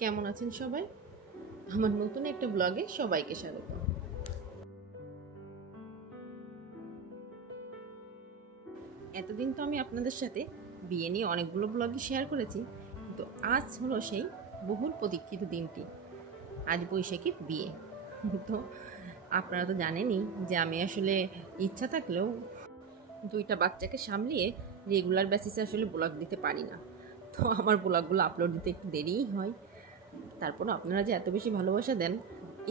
কেমন আছেন সবাই? আমার নতুন একটা ব্লগে সবাইকে স্বাগত। এতদিন তো আমি আপনাদের সাথে বিয়ে নিয়ে অনেকগুলো ব্লগই শেয়ার করেছি, কিন্তু আজ হলো সেই বহুল প্রতীক্ষিত দিনটি। আজ বৈশাখীর বিয়ে। তো আপনারা তো জানেনই যে আমি আসলে ইচ্ছা থাকলেও দুইটা বাচ্চাকে সামলিয়ে রেগুলার বেসিসে আসলে ব্লগ দিতে পারি না। তো আমার ব্লগগুলো আপলোড দিতে একটু দেরিই হয়। তারপরও আপনারা যে এত বেশি ভালোবাসা দেন,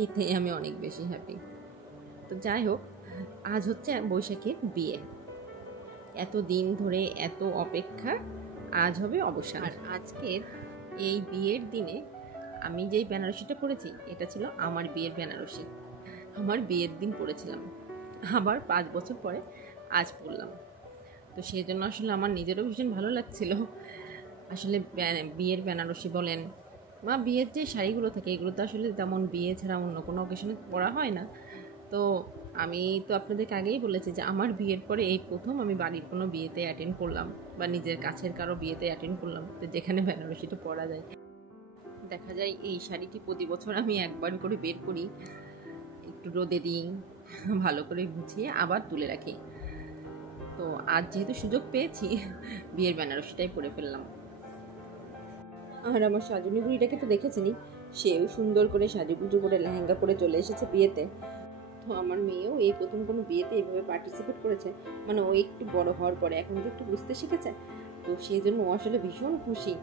এতে আমি অনেক বেশি হ্যাপি। তো যাই হোক, আজ হচ্ছে বৈশাখীর বিয়ে। এত দিন ধরে এত অপেক্ষা, আজ হবে অবসান। আর আজকের এই বিয়ের দিনে আমি যেই বেনারসিটা পরেছি, এটা ছিল আমার বিয়ের বেনারসি। আমার বিয়ের দিন পরেছিলাম, আবার 5 বছর পরে আজ পরলাম। তো সেই জন্য আসলে আমার নিজেরও ভীষণ ভালো লাগছিল। আসলে বিয়ের বেনারসি বলেন বা বিয়ের যে শাড়িগুলো থাকে, এগুলো তো আসলে তেমন বিয়ে ছাড়া অন্য কোনো অকেশনে পরা হয় না। তো আমি তো আপনাদেরকে আগেই বলেছি যে আমার বিয়ের পরে এই প্রথম আমি বাড়ির কোনো বিয়েতে অ্যাটেন্ড করলাম বা নিজের কাছের কারো বিয়েতে অ্যাটেন্ড করলাম, তো যেখানে বেনারসিটা পরা যায়। দেখা যায় এই শাড়িটি প্রতি বছর আমি একবার করে বের করি, একটু রোদে দিই, ভালো করে গুছিয়ে আবার তুলে রাখি। তো আজ যেহেতু সুযোগ পেয়েছি, বিয়ের বেনারসিটাই পরে ফেললাম। আর আমার সাজনী বুড়িটাকে তো দেখেছিনি, সেও সুন্দর করে সাজুগুজু করে লেহেঙ্গা পরে চলে এসেছে বিয়েতে। তো আমার মেয়েও এই প্রথম কোনো বিয়েতে এইভাবে পার্টিসিপেট করেছে, মানে ও একটু বড় হওয়ার পরে এখন তো একটু বুঝতে শিখেছে, তো সেই জন্য ও আসলে ভীষণ খুশি।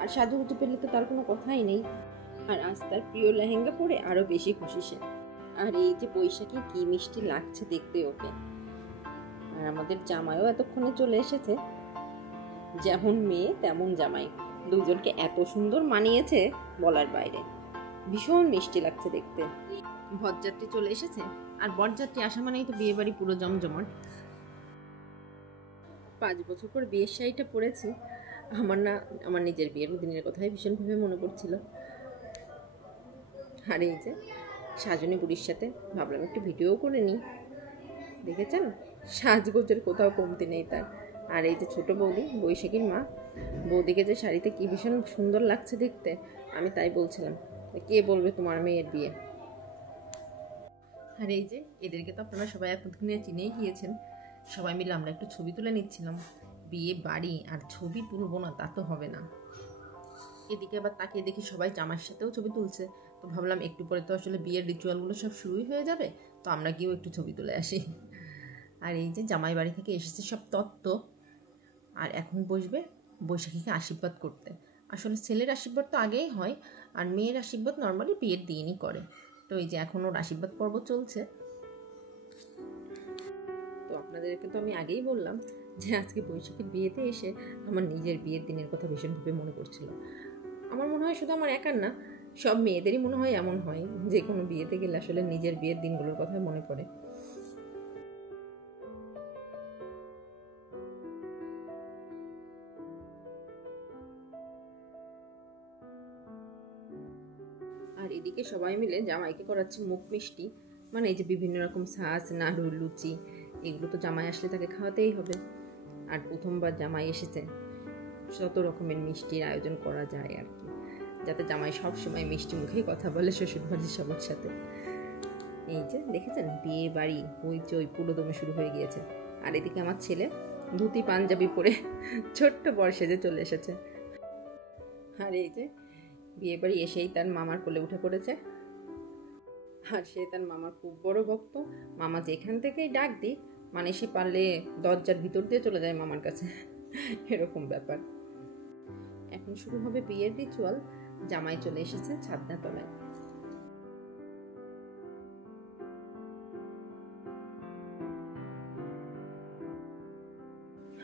আর সাজুগুজু পেলে তো তার কোনো কথাই নেই। আর আজ তার প্রিয় লেহেঙ্গা পরে আরও বেশি খুশি সে। আর এই যে বৈশাখী কি মিষ্টি লাগছে দেখতে ওকে। আর আমাদের জামাইও এতক্ষণে চলে এসেছে, যেমন মেয়ে তেমন জামাই, দুজনকে এত সুন্দর মানিয়েছে বলার বাইরে। ভীষণ মিষ্টি লাগছে দেখতে। বরযাত্রী চলে এসেছে, আর বরযাত্রী আসা মানেই তো বিয়ে বাড়ি পুরো জমজমাট। 5 বছর পর বিয়ের শাড়িটা পরেছি, আমার নিজের বিয়ের দিনের কথাই ভীষণভাবে মনে পড়ছিল। আর এই যে সাজনী বুড়ির সাথে ভাবলাম একটু ভিডিও করে নিই। দেখেছেন সাজগোজের কোথাও কমতি নেই তার। আর এই যে ছোট বৌদি, বৈশাখীর মা, বৌদিকে যে শাড়িতে কি ভীষণ সুন্দর লাগছে দেখতে, আমি তাই বলছিলাম কে বলবে তোমার মেয়ের বিয়ে। আর এই যে এদেরকে তো আপনারা সবাই এতদিনে চিনেই গিয়েছেন। সবাই মিলে আমরা একটু ছবি তুলে নিচ্ছিলাম। বিয়ে বাড়ি আর ছবি তুলবো না তা তো হবে না। এদিকে আবার তাকিয়ে দেখি সবাই জামার সাথেও ছবি তুলছে। তো ভাবলাম একটু পরে তো আসলে বিয়ের রিচুয়ালগুলো সব শুরুই হয়ে যাবে, তো আমরা গিয়েও একটু ছবি তুলে আসি। আর এই যে জামাই বাড়ি থেকে এসেছে সব তত্ত্ব, আর এখন বসবে বৈশাখীকে আশীর্বাদ করতে। আসলে ছেলের আশীর্বাদ তো আগেই হয়, আর মেয়ের আশীর্বাদ নর্মালি বিয়ের দিনই করে। তো এই যে এখন ওর আশীর্বাদ পর্ব চলছে। তো আপনাদেরকে তো আমি আগেই বললাম যে আজকে বৈশাখীর বিয়েতে এসে আমার নিজের বিয়ের দিনের কথা ভীষণভাবে মনে পড়ছিল। আমার মনে হয় শুধু আমার একার না, সব মেয়েদেরই মনে হয় এমন হয়, যে কোনো বিয়েতে গেলে আসলে নিজের বিয়ের দিনগুলোর কথা মনে পড়ে। আর এদিকে সবাই মিলে জামাইকে করাচ্ছে মুখ মিষ্টি, মানে এই যে বিভিন্ন রকম ছাঁচ, নাড়ু, লুচি, এগুলো তো জামাই আসলে তাকে খাওয়াতেই হবে। আর প্রথমবার জামাই এসেছে, যত রকমের মিষ্টির আয়োজন করা যায় আর কি, যাতে জামাই সব সময় মিষ্টি মুখেই কথা বলে শ্বশুরবাড়ির সবার সাথে। এই যে দেখেছেন বিয়ে বাড়ি হইচই পুরো দমে শুরু হয়ে গিয়েছে। আর এদিকে আমার ছেলে ধুতি পাঞ্জাবি পরে ছোট্ট বর সেজে চলে এসেছে। আর এই যে বিয়ে বাড়ি এসেই তার মামার কোলে উঠে পড়েছে। আর সে তার মামার খুব বড় ভক্ত। মামা যেখান থেকেই ডাক দিক, মানে সে পারলে দরজার ভিতর দিয়ে চলে যায় মামার কাছে, এরকম ব্যাপার। এখন শুরু হবে বিয়ের রিচুয়াল। জামাই চলে এসেছে ছাদনা তলায়।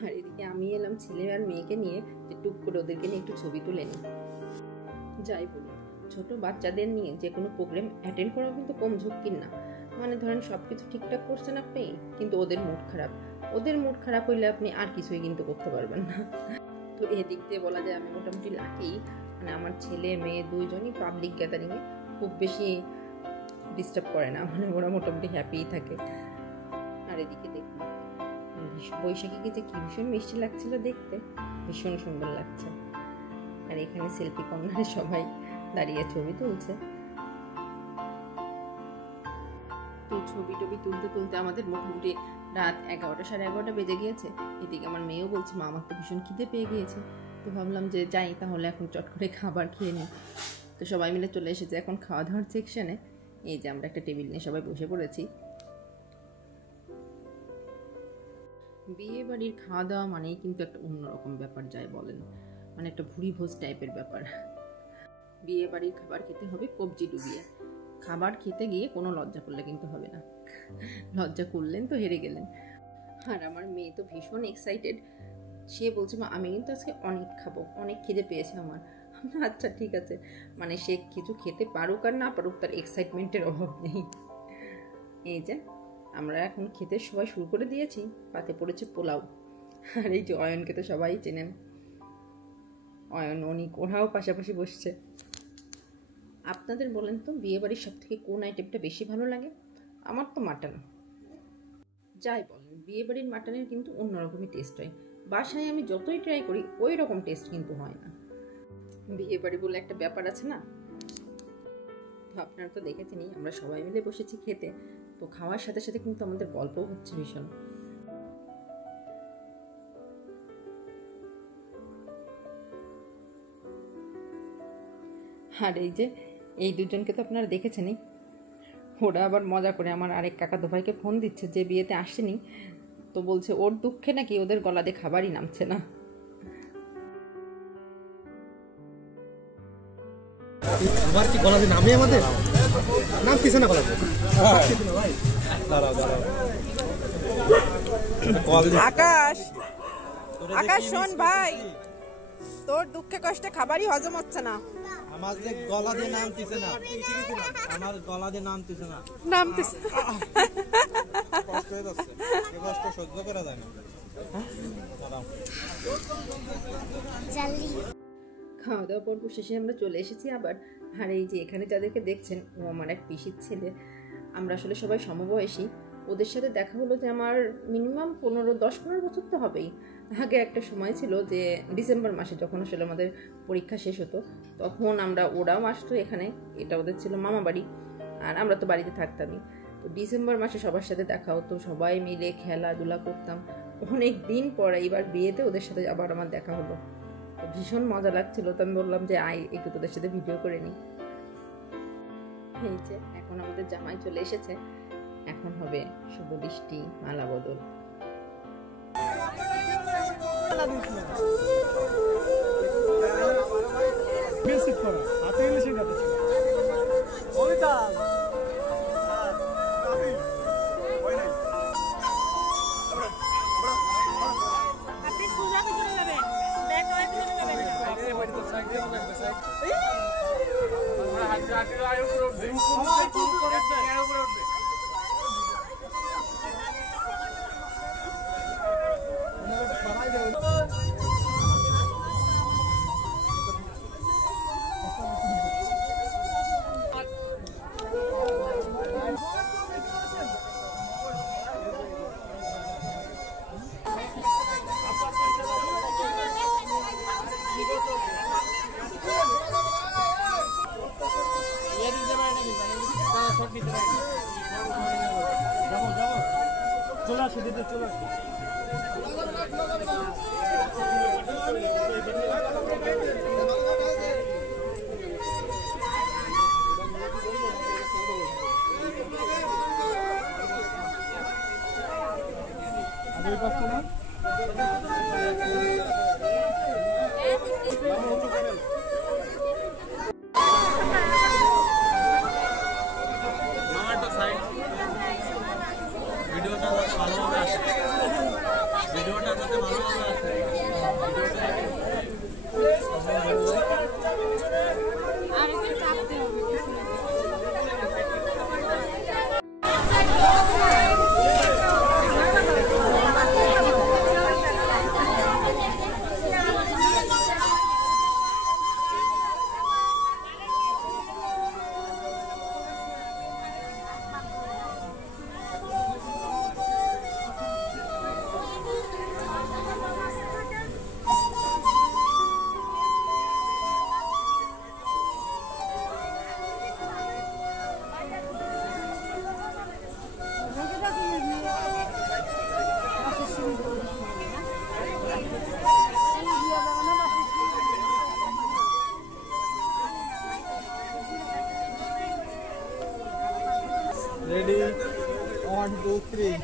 আর এদিকে আমি এলাম ছেলে আর মেয়েকে নিয়ে, যে টুক করে ওদেরকে নিয়ে একটু ছবি তুলে নিই। যাই বলি, ছোট বাচ্চাদের নিয়ে যে কোনো প্রোগ্রাম অ্যাটেন্ড করা কিন্তু কম ঝক্কির না। মানে ধরেন সব কিছু ঠিকঠাক করছেন আপনি, কিন্তু ওদের মুড খারাপ। ওদের মুড খারাপ হইলে আপনি আর কিছুই কিন্তু করতে পারবেন না। তো এদিক দিয়ে বলা যায় আমি মোটামুটি লাকি। মানে আমার ছেলে মেয়ে দুইজনই পাবলিক গ্যাদারিংয়ে খুব বেশি ডিস্টার্ব করে না, মানে ওরা মোটামুটি হ্যাপিই থাকে। আর এদিকে দেখুন বৈশাখীকে যে কি ভীষণ মিষ্টি লাগছিল দেখতে, ভীষণ সুন্দর লাগছে। আর এখানে সেলফি কর্নারে সবাই দাঁড়িয়ে ছবি তুলছে। তো ছবি টবি তুলতে তুলতে আমাদের মোটামুটি রাত 11টা সাড়ে 11টা বেজে গিয়েছে। এদিকে আমার মেয়েও বলছে মা আমার তো ভীষণ খিদে পেয়ে গিয়েছে। তো ভাবলাম যে যাই তাহলে এখন চট করে খাবার খেয়ে নিই। তো সবাই মিলে চলে এসেছে এখন খাওয়া দাওয়ার সেকশনে। এই যে আমরা একটা টেবিল নিয়ে সবাই বসে পড়েছি। বিয়ে বাড়ির খাওয়া দাওয়া মানেই কিন্তু একটা অন্যরকম ব্যাপার যায় বলেন, মানে একটা ভুরি ভোজ টাইপের ব্যাপার। বিয়ে বাড়ির খাবার খেতে হবে কবজি ডুবিয়ে। খাবার খেতে গিয়ে কোনো লজ্জা করলে কিন্তু হবে না, লজ্জা করলেন তো হেরে গেলেন। আর আমার মেয়ে তো ভীষণ এক্সাইটেড, সে বলছে মা আমি কিন্তু আজকে অনেক খাবো, অনেক খিদে পেয়েছে আমার। আচ্ছা ঠিক আছে, মানে সে কিছু খেতে পারুক আর না পারুক তার এক্সাইটমেন্টের অভাব নেই। এই যে আমরা এখন খেতে সবাই শুরু করে দিয়েছি। পাতে পড়েছে পোলাও, আর এই যে অয়নকে তো সবাই চেনেন, অয়ন অনিক ওরাও পাশাপাশি বসছে। আপনাদের বলেন তো বিয়ে বাড়ির সব থেকে কোন আইটেমটা বেশি ভালো লাগে? আমার তো মাটন। যাই বলেন বিয়ে বাড়ির মাটনের কিন্তু অন্যরকমই টেস্ট হয়। বাসায় আমি যতই ট্রাই করি ওই রকম টেস্ট কিন্তু হয় না। বিয়ে বাড়ি বলে একটা ব্যাপার আছে না। তো আপনারা তো দেখেছেনই আমরা সবাই মিলে বসেছি খেতে। তো খাওয়ার সাথে সাথে কিন্তু আমাদের গল্পও হচ্ছে ভীষণ। আর এই যে এই দুজনকে তো আপনারা দেখেছেনই, ওরা আবার মজা করে আমার আরেক কাকাতো ভাইকে ফোন দিচ্ছে যে বিয়েতে আসেনি। তো বলছে ওর দুঃখে নাকি ওদের গলাতে খাবারই নামছে না। আমার কি গলাতে নামে আমাদের নামতেছে না গলাতে। আকাশ আকাশ শোন ভাই, তোর দুঃখে কষ্টে খাবারই হজম হচ্ছে না। আমার যে গলা দিয়ে নামতেছে না, আমার গলা দিয়ে নামতেছে না, নামতেছে কষ্ট হয়ে যাচ্ছে, এই কষ্ট সহ্য করা যায় না। খাওয়া দাওয়া পর্ব শেষে আমরা চলে এসেছি আবার। আর এই যে এখানে যাদেরকে দেখছেন ও আমার এক পিসির ছেলে। আমরা আসলে সবাই সমবয়সী। ওদের সাথে দেখা হলো যে আমার মিনিমাম 10-15 বছর তো হবেই। আগে একটা সময় ছিল যে ডিসেম্বর মাসে যখন আসলে আমাদের পরীক্ষা শেষ হতো তখন ওরাও আসতো এখানে, এটা ওদের ছিল মামা বাড়ি আর আমরা তো বাড়িতে থাকতামই। তো ডিসেম্বর মাসে সবার সাথে দেখা হতো, সবাই মিলে খেলাধুলা করতাম। অনেক দিন পরে এবার বিয়েতে ওদের সাথে আবার আমার দেখা হলো, ভীষণ মজা লাগছিল। তো আমি বললাম যে আই একটু তোদের সাথে ভিডিও করে নিই। এই যে এখন আমাদের জামাই চলে এসেছে, এখন হবে শুভ দৃষ্টি মালা বদল। চলে আসে দিতে চলে আসে। ভিডিওটা যাতে ভালোভাবে আসে, ভিডিওটা যাতে ভালোভাবে আসে, আরেকটা চাপতে হবে। রেডি 1 2 3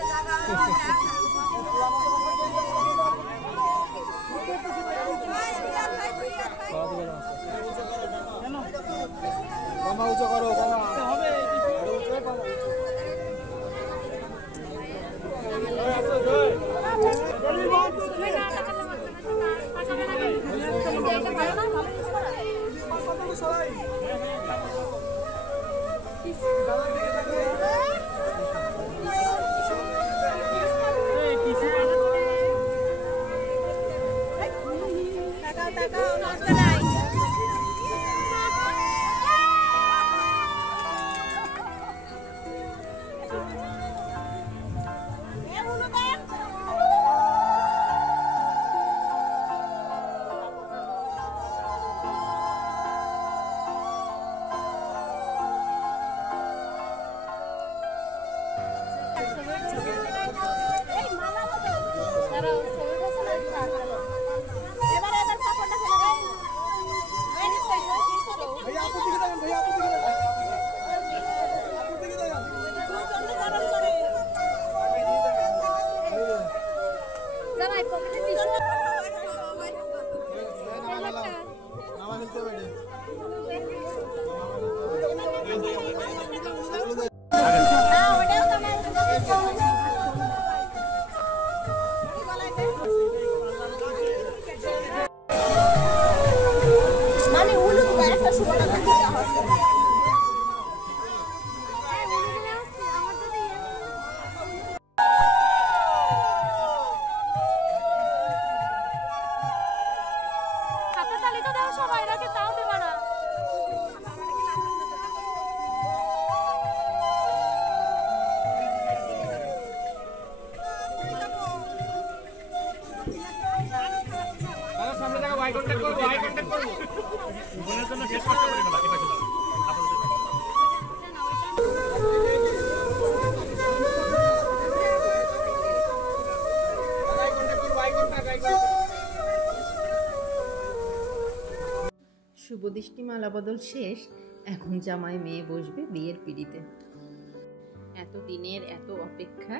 বাবা উঁচু করো বাবা হবে শুভ দৃষ্টি মালা বদল শেষ, এখন জামাই মেয়ে বসবে বিয়ের পিঁড়িতে। এত দিনের এত অপেক্ষা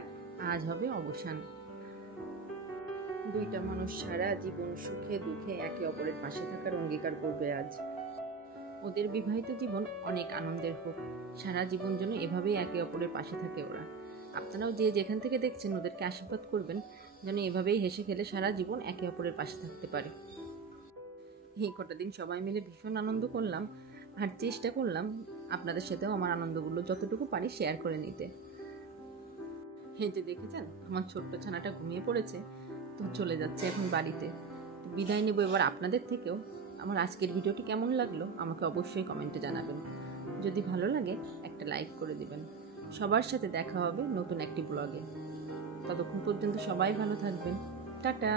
আজ হবে অবসান। দুইটা মানুষ সারা জীবন সুখে দুঃখে একে অপরের পাশে থাকার অঙ্গীকার করবে আজ। ওদের বিবাহিত জীবন অনেক আনন্দের হোক, সারা জীবন যেন এভাবেই একে অপরের পাশে থাকে ওরা। আপনারাও যে যেখান থেকে দেখছেন ওদেরকে আশীর্বাদ করবেন যেন এভাবেই হেসে খেলে সারা জীবন একে অপরের পাশে থাকতে পারে। এই কটা দিন সবাই মিলে ভীষণ আনন্দ করলাম, আর চেষ্টা করলাম আপনাদের সাথেও আমার আনন্দগুলো যতটুকু পারি শেয়ার করে নিতে। এই যে দেখেছেন আমার ছোট্ট ছানাটা ঘুমিয়ে পড়েছে, তো চলে যাচ্ছে এখন বাড়িতে। বিদায় নেব এবার আপনাদের থেকেও। আমার আজকের ভিডিওটি কেমন লাগলো আমাকে অবশ্যই কমেন্টে জানাবেন। যদি ভালো লাগে একটা লাইক করে দিবেন। সবার সাথে দেখা হবে নতুন একটি ব্লগে। ততক্ষণ পর্যন্ত সবাই ভালো থাকবেন। টাটা।